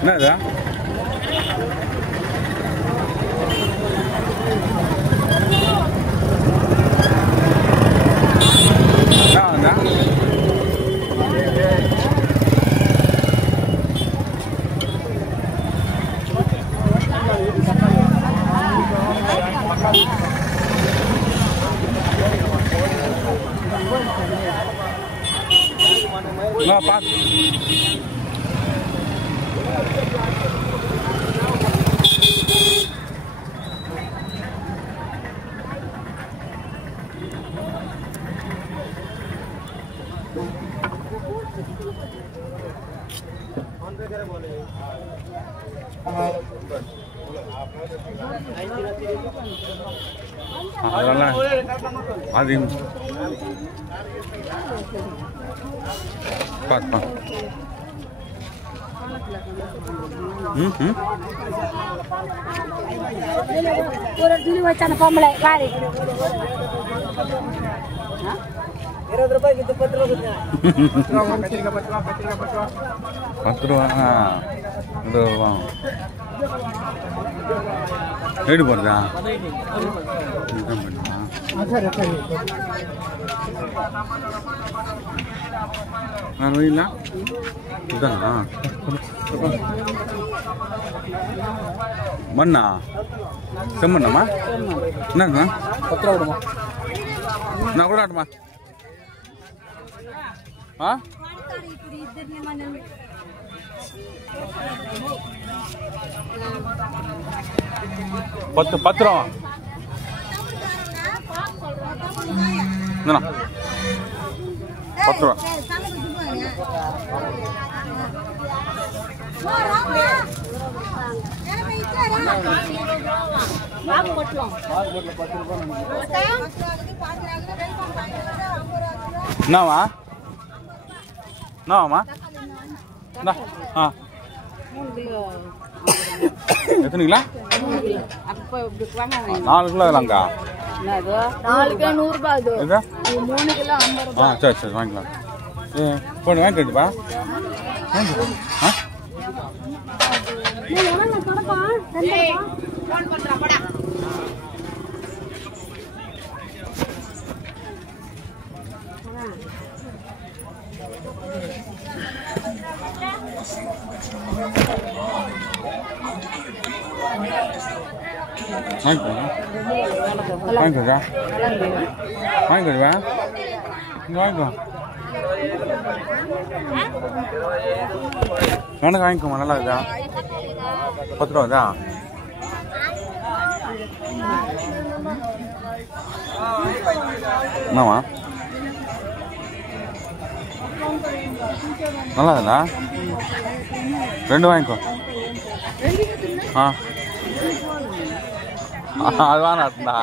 என்னதா பார்த்து அதெல்லாம் அது பார்த்து ஒரு துணி வச்சான பொம்பளை வாரி 20 ரூபாய்க்கு 10 ரூபாய் கொடுங்க 10 ரூபா இது ரேடு போடுறதா நான் வெயிலா இதானா மண்ணா செம்மண்ணாமா என்னண்ணா 10 ரூபா விடுமா நான் கூட ஆட்டுமா ஆ 10 ரூபா என்னண்ணா 10 ரூபா என்னவா என்னவாம்மா ஆ எத்தனை கிலோ 4 கிலோ இல்லைங்கா 4 கிலோ 100 ரூபாய் இது 3 கிலோ 50 ரூபாய் ஆ சரி சரி வாங்கிக்கலாம் போன வாங்கிட்டுப்பா ஆ வாங்கிக்கோங்க வாங்கிக்கோங்க இங்கே வாங்கிக்கோ எனக்கு வாங்கிக்கோமா நல்லா இருக்கா 10 ரூபாதா என்னவா நல்லா இருக்கா 2 வாங்கிக்கோ ஆ அது வாங்கினா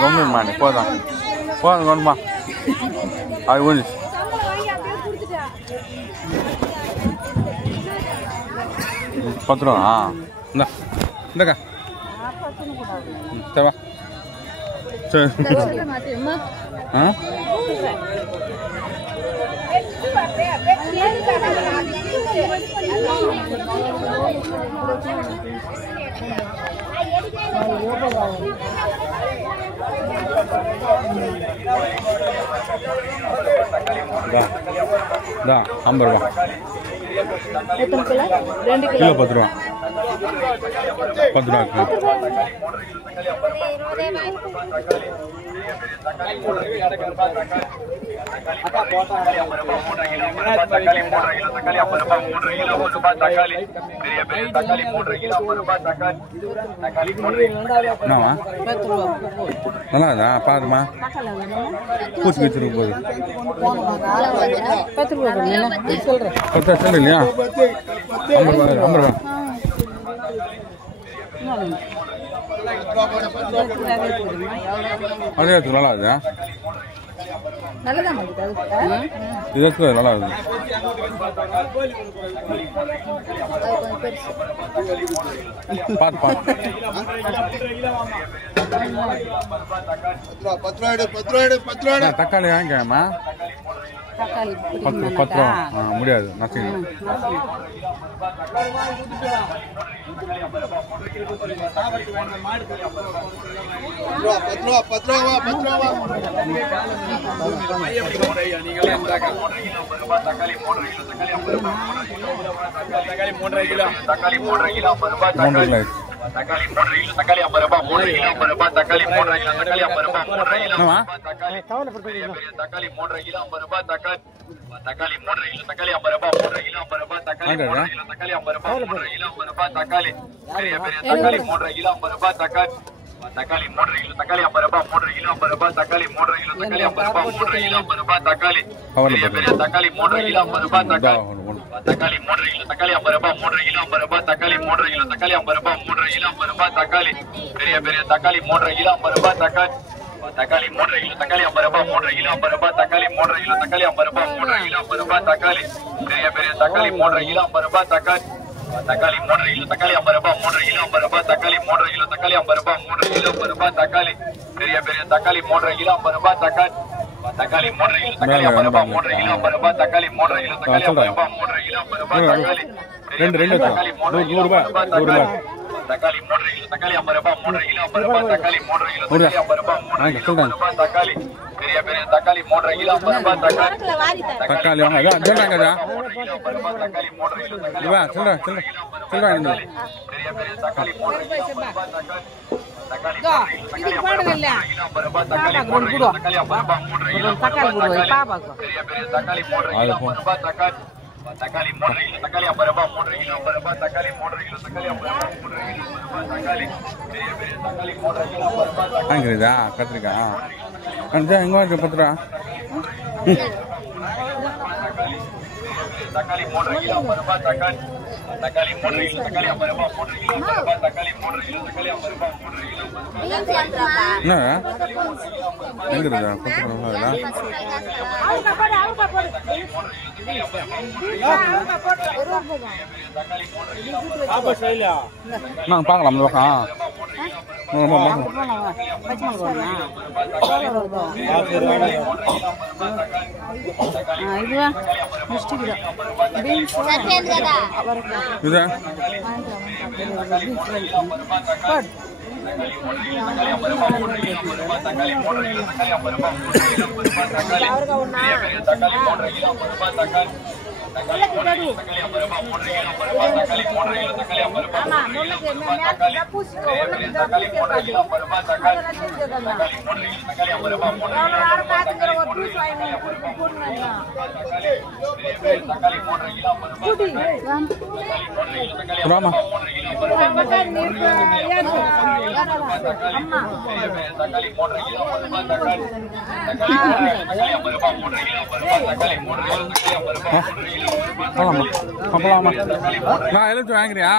கொண்டுமா நீ போதும் போதும் கொண்டுமா அது முடிச்சு பத்து ரூபா இந்தா இந்தக்கா சரி வா சரி ஆ Da, 50 ரூபா. எத்தனை கிலோ? 2 கிலோ. கிலோ 10 ரூபா. 10 ரூபா. நல்லா இருக்கா பாருமா பூச்சி வச்சிருக்க போகுது 10 ரூபா சொல்றேன் இல்லையா 50 ரூபா அதே எடுத்து நல்லா இருக்குதா நல்லதான் இது எடுத்து நல்லா இருக்குது பார்த்து பார்த்து தக்காளி வாங்கிக்கமா பத்து ரூபா முடியாது நச்சுங்க தக்காளி 3 கிலோ தக்காளி 50 ரூபாய் 3 கிலோ 50 ரூபாய் தக்காளி 3 கிலோ தக்காளி 50 ரூபாய் 3 கிலோ தக்காளி 3 கிலோ 50 ரூபாய் தக்காளி 3 கிலோ தக்காளி 50 ரூபாய் 3 கிலோ 50 ரூபாய் தக்காளி 3 கிலோ தக்காளி 50 ரூபாய் 3 கிலோ 50 ரூபாய் தக்காளி பெரிய பெரிய தக்காளி 3 கிலோ 50 ரூபாய் தக்காளி 3 கிலோ தக்காளி 50 ரூபாய் 3 கிலோ 50 ரூபாய் தக்காளி 3 கிலோ தக்காளி 50 ரூபாய் 3 கிலோ 50 ரூபாய் தக்காளி பெரிய பெரிய தக்காளி 3 கிலோ 50 ரூபாய் தக்காளி 3 கிலோ தக்காளி 50 ரூபாய் 3 கிலோ 50 ரூபாய் தக்காளி 3 கிலோ தக்காளி 50 ரூபாய் 3 கிலோ 50 ரூபாய் தக்காளி பெரிய பெரிய தக்காளி 3 கிலோ 50 ரூபாய் தக்காளி 3 கிலோ தக்காளி 50 ரூபாய் 3 கிலோ 50 ரூபாய் தக்காளி 3 கிலோ தக்காளி 50 ரூபாய் 3 கிலோ 50 ரூபாய் தக்காளி பெரிய பெரிய தக்காளி 3 கிலோ 50 ரூபாய் தக்காளி 3 கிலோ தக்காளி 50 ரூபாய் 3 கிலோ 50 ரூபாய் தக்காளி 3 கிலோ தக்காளி 50 ரூபாய் 3 கிலோ 50 ரூபாய் தக்காளி பெரிய பெரிய தக்காளி 3 கிலோ 50 ரூபாய் தக்காளி 3 கிலோ தக்காளி 50 ரூபாய் 3 கிலோ 50 ரூபாய் தக்காளி 3 கிலோ தக்காளி 50 ரூபாய் 3 கிலோ 50 ரூபாய் தக்காளி ரெண்டு தக்காளி 100 ரூபாய் தக்காளி 3 கிலோ தக்காளி 50 ரூபாய் 3 கிலோ 50 ரூபாய் தக்காளி 3 கிலோ தக்காளி 50 ரூபாய் 3 கிலோ 50 ரூபாய் தக்காளி பெரிய பெரிய தக்காளி 3 கிலோ 50 ரூபாய் தக்காளி வாங்க அதான் சொல்றாங்கடா தக்காளி 3 கிலோ தக்காளி வா சொல்றாங்க பெரிய பெரிய தக்காளி 3 கிலோ 50 ரூபாய் தக்காளி இது போடுங்க தக்காளி 3 கிலோ தக்காளி 50 ரூபாய் 3 கிலோ தக்காளி பாபாக்கு பெரிய பெரிய தக்காளி 3 கிலோ 50 ரூபாய் தக்காளி 3 கிலோ தக்காளி 50 ரூபாய் 3 கிலோ 50 ரூபாய் தக்காளி 3 கிலோ தக்காளி 50 ரூபாய் 3 கிலோ 50 ரூபாய் தக்காளி பெரிய பெரிய தக்காளி 3 கிலோ 50 ரூபாய் வாங்குறதா கத்திரிக்கா அந்த எங்க வந்து பத்துடா தக்காளி 3 கிலோ 50 ரூபாய் தக்காளி 3 கிலோ தக்காளி 50 ரூபாய் 3 கிலோ 50 ரூபாய் தக்காளி 3 கிலோ தக்காளி 50 ரூபாய் 3 கிலோ 50 ரூபாய் என்ன எங்க இருக்கா பத்துடா நான் பார்க்கலாம் இந்த பக்கம் நான் எழுத்து வாங்குறியா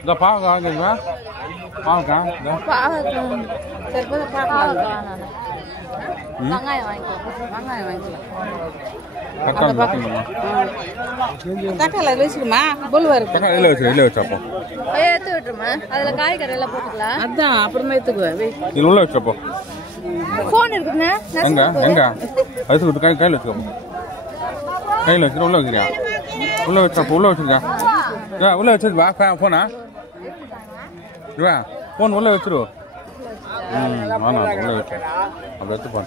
இந்த பாவக்கா வாங்குறீங்களா பாவக்கா தக்காளி வச்சுக்குமா புல்வர் இல்ல வச்சப்போ எடுத்து விட்டுருமா அதுல காய்கறி எல்லாம் போட்டுக்கலாம் அதான் அப்புறமா எடுத்துக்குவேன் இது உள்ள வச்சப்போ போன் இருக்குங்க எங்க அது கையில வச்சுக்கோ கையில வச்சுட்டு உள்ள வைக்கிறியா உள்ள வச்சப்போ உள்ள வச்சிருக்கா உள்ள வச்சிரு வா போனா போன் உள்ள வச்சிரு ஆனா உள்ள வச்சு அப்படி எடுத்து போன